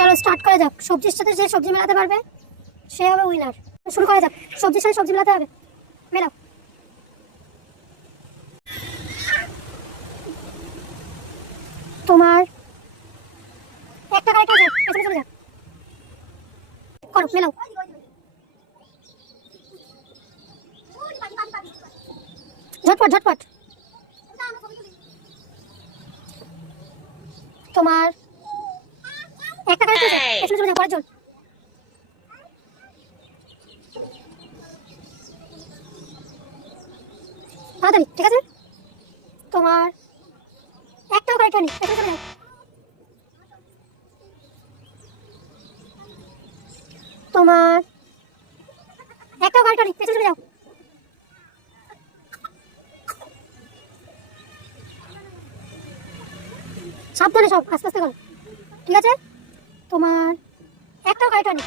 চলো স্টার্ট করা যাক। সবজির সাথে যে সবজি মেলাতে পারবে সে হবে উইনার। শুরু করা যাক। সবজির সাথে সবজি মেলাতে হবে। মেলাও। তোমার একটা কারেক্ট আছে, পেছনে চলে যাও। করো, মেলাও। ঝটপট ঝটপট। তোমার একটা কারেক্ট আছে, পেছনে চলে যাও। পরের জন। তাড়াতাড়ি, ঠিক আছে? তোমার একটাও কারেক্ট হয়নি, পেছনে চলে যাও। তোমার একটাও কারেক্ট হয়নি, পেছনে চলে যাও। সাবধানে সব, আস্তে আস্তে করো, ঠিক আছে? তোমার একটাও কারেক্ট হয়নি।